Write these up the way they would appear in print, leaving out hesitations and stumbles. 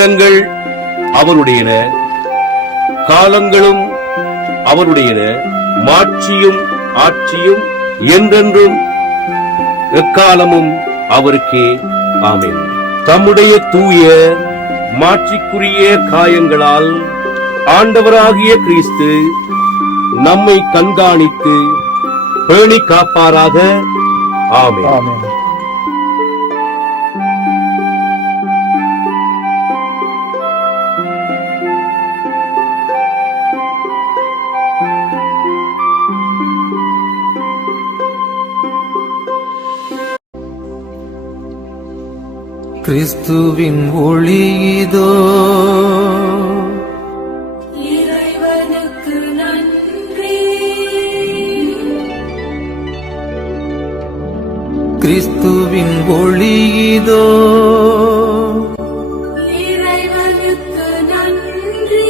நேரங்கள் அவருடையன, காலங்களும் அவருடையன, மாட்சியும் ஆட்சியும் என்றென்றும் எக்காலமும் அவருக்கே. ஆமென். தம்முடைய தூய மாட்சிக்குரிய காயங்களால் ஆண்டவராகிய கிறிஸ்து நம்மை கண்காணித்து பேணி காப்பாராக. ஆமென். கிறிஸ்துவின் ஒளியிதோ, இறைவனுக்கு நன்றி. கிறிஸ்துவின் ஒளியிதோ, இறைவனுக்கு நன்றி.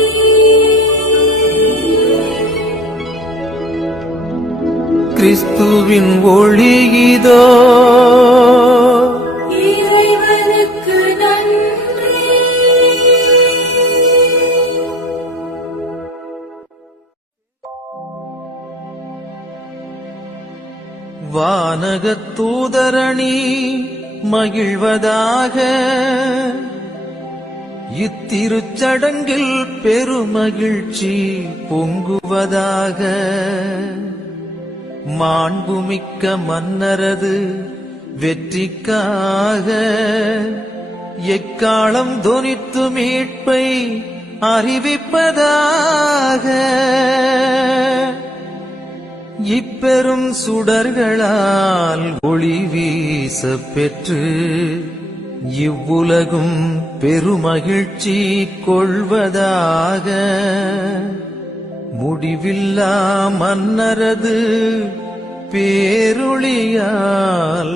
கிறிஸ்துவின் ஒளியிதோ, வானகத் தூதரணி மகிழ்வதாக, இத்திருச்சடங்கில் பெருமகிழ்ச்சி பொங்குவதாக. மாண்புமிக்க மன்னரது வெற்றிக்காக எக்காலம் தொனித்து மீட்பை அறிவிப்பதாக. இப்பெரும் சுடர்களால் ஒளி வீச பெற்று இவ்வுலகும் பெருமகிழ்ச்சி கொள்வதாக. முடிவில்லா மன்னரது பேரொளியால்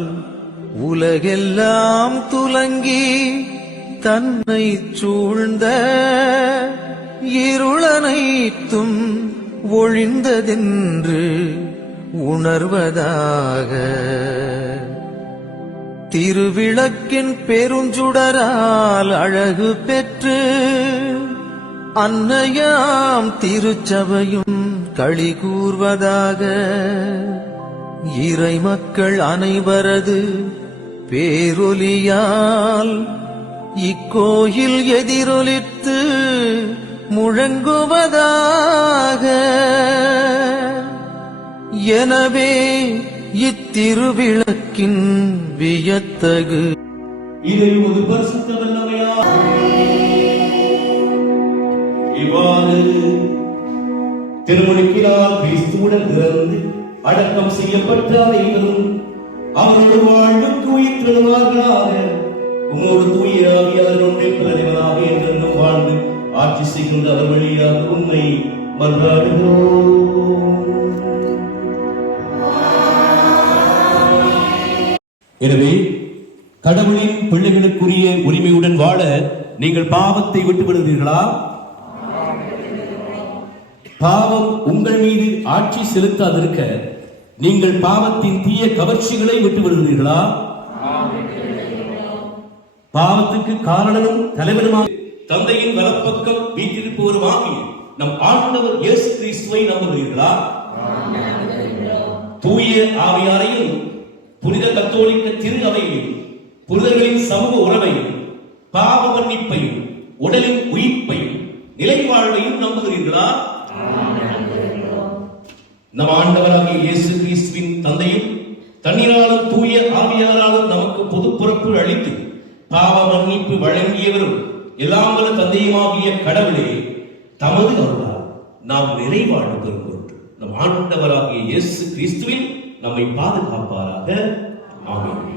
உலகெல்லாம் துலங்கி தன்னை சூழ்ந்த இருளனைத்தும் ஒழிந்ததென்று உணர்வதாக. திருவிளக்கின் பெருஞ்சுடரால் அழகு பெற்று அன்னையாம் திருச்சபையும் களி கூர்வதாக. இறை மக்கள் அனைவரது பேரொலியால் இக்கோயில் எதிரொலித்து முழங்குவதாக. எனவே இத்திருவிளக்கின் வியத்தகு இதை ஒரு பரிசுத்த இவ்வாறு திருமுழுக்கினால் கிறிஸ்துவுடன் இறந்து அடக்கம் செய்யப்பட்ட அனைவரும் அவருடைய வாழ்வுக்கு உயிர்த்தெழுவார்களாக. உமோடு தூய ஆவியார் ஒன்றை பிரதிபலாக என்றென்றும் வாழ்ந்து ஆட்சி செய்கின்ற அவர் வழியாக உண்மை மன்றாடுகிறோம். எனவே கடவுளின் பிள்ளைகளுக்குரிய உரிமையுடன் வாழ நீங்கள் பாவத்தை விட்டு விடுவீர்களா? பாவம் உங்கள் மீது ஆட்சி செலுத்தாதிருக்க நீங்கள் பாவத்தின் தீய கவர்ச்சிகளை விட்டு விடுவீர்களா? பாவத்துக்கு காரணமும் தலைவனுமாக தந்தையின் வலப்பக்கம் வீட்டிருப்பவருமாகி நம் ஆண்டவர் இயேசு கிறிஸ்துவை நம்புகிறீர்களா? தூய ஆவியாரையும் புனித கத்தோலிக்க திரு அவையையும் புனிதர்களின் சமூக உறவையும் பாவ மன்னிப்பையும் உடலின் உயிர்ப்பையும் நிலை வாழ்வையும் நம்புகிறீர்களா? நம் ஆண்டவராகிய இயேசு கிறிஸ்துவின் தந்தையும் தண்ணீராலும் தூய ஆவியாராலும் நமக்கு பொது பொறுப்பு அளித்து பாவ மன்னிப்பு வழங்கியவரும் எல்லாம் வல்ல தந்தையுமாகிய கடவுளே தமது அருளால் நாம் நிறைவாழ பெறும் பொருட்டு நம் ஆண்டவராகிய இயேசு கிறிஸ்துவில் நம்மை பாதுகாப்பாராக. ஆமென்.